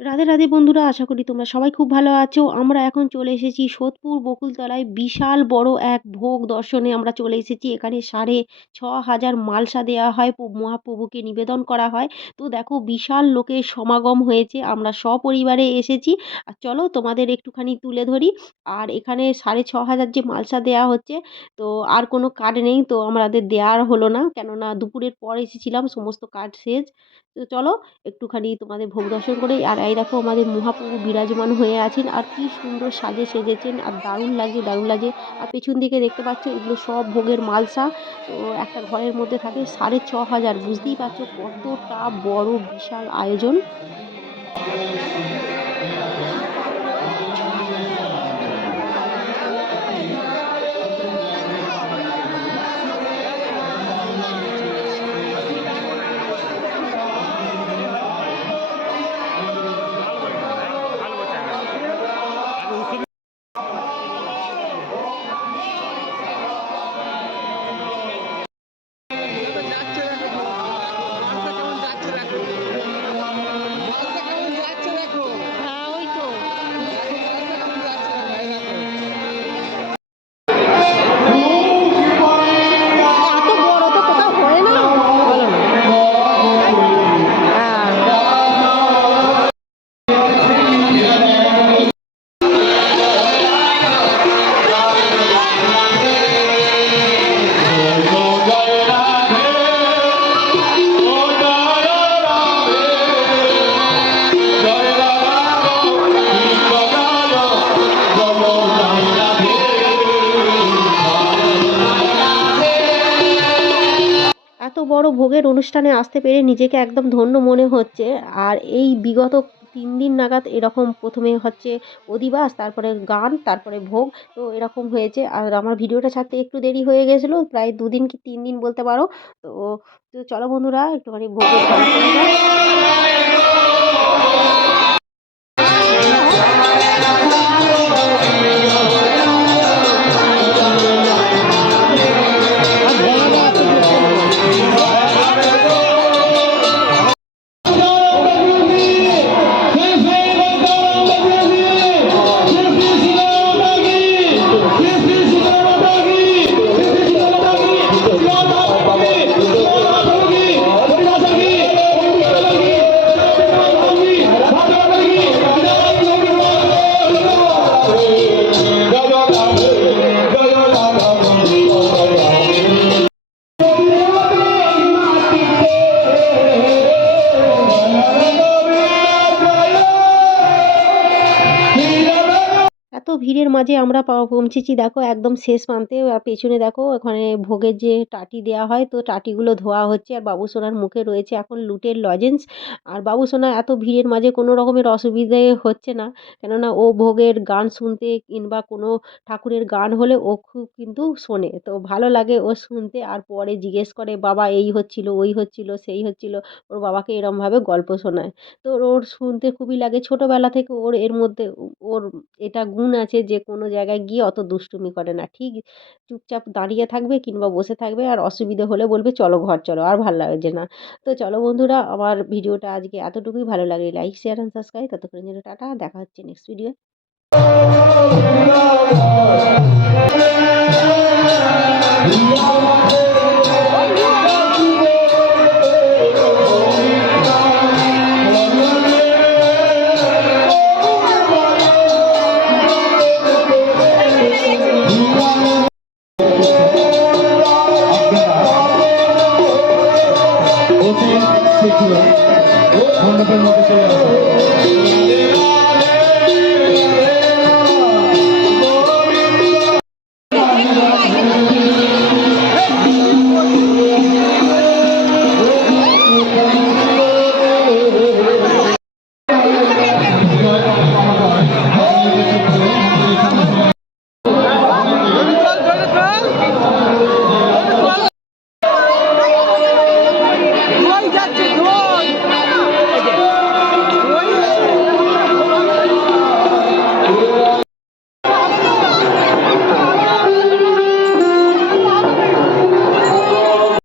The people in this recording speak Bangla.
রাধে রাধে বন্ধুরা, আশা করি তোমরা সবাই খুব ভালো আছো। আমরা এখন চলে এসেছি সোদপুর বকুলতলায় বিশাল বড় এক ভোগ দর্শনে। আমরা চলে এসেছি এখানে সাড়ে ছ হাজার মালসা দেওয়া হয় মহাপ্রভুকে নিবেদন করা হয়। তো দেখো বিশাল লোকের সমাগম হয়েছে, আমরা সপরিবারে এসেছি। আর চলো তোমাদের একটুখানি তুলে ধরি। আর এখানে সাড়ে ছ হাজার যে মালসা দেওয়া হচ্ছে, তো আর কোনো কার্ড নেই, তো আমাদের দেওয়ার হলো না। কেননা দুপুরের পর এসেছিলাম, সমস্ত কার্ড শেষ। তো চলো একটুখানি তোমাদের ভোগ দর্শন করে। আর এই দেখো আমাদের মহাপ্রভু বিরাজমান হয়ে আছেন। আর কি সুন্দর সাজে সেজেছেন আর দারুণ লাগছে দারুণ লাগছে। আর পেছন দিকে দেখতে পাচ্ছ এগুলো সব ভোগের মালসা। তো একটা ঘরের মধ্যে থাকে সাড়ে ছ হাজার। বুঝতেই পারছ কতটা বড় বিশাল আয়োজন। বড় ভোগের অনুষ্ঠানে আসতে পেরে নিজেকে একদম ধন্য মনে হচ্ছে। আর এই বিগত তিন দিন নাগাদ এরকম প্রথমে হচ্ছে অধিবাস, তারপরে গান, তারপরে ভোগ, তো এরকম হয়েছে। আর আমার ভিডিওটা ছাড়তে একটু দেরি হয়ে গেছিল, প্রায় দুদিন কি তিন দিন বলতে পারো। তো তো চলো বন্ধুরা, একটুখানি ভোগের ভিড়ের মাঝে আমরা পৌঁছেছি, দেখো একদম শেষ প্রান্তে। আর পেছনে দেখো ওখানে ভোগের যে টাটি দেওয়া হয়, তো টাটিগুলো ধোয়া হচ্ছে আর বাবু সোনার মুখে রয়েছে এখন লুটের লজেন্স আর বাবু সোনা এত ভিড়ের মাঝে কোনো রকমের অসুবিধে হচ্ছে না, কেননা ও ভোগের গান শুনতে কিংবা কোনো ঠাকুরের গান হলে ও খুব কিন্তু শোনে। তো ভালো লাগে ও শুনতে আর পরে জিজ্ঞেস করে, বাবা, এই হচ্ছিল, ওই হচ্ছিল, সেই হচ্ছিল। ওর বাবাকে এরমভাবে গল্প শোনায়। তো ওর শুনতে খুবই লাগে। ছোটোবেলা থেকে ওর এর মধ্যে, ওর এটা গুণ আছে যে, কোনো জায়গায় গিয়ে অত দুষ্টুমি করে না। ঠিক চুপচাপ দাঁড়িয়ে থাকবে কিংবা বসে থাকবে আর অসুবিধে হলে বলবে, চলো ঘর চলো, আর ভালো লাগছে না। তো চলো বন্ধুরা, আমার ভিডিওটা আজকে এতটুকুই। ভালো লাগে লাইক শেয়ার অ্যান্ড সাবস্ক্রাইব ততক্ষণের জন্য টাটা। দেখা হচ্ছে নেক্সট ভিডিও শীঘ্র মণ্ডপের মধ্যে চলে আসবে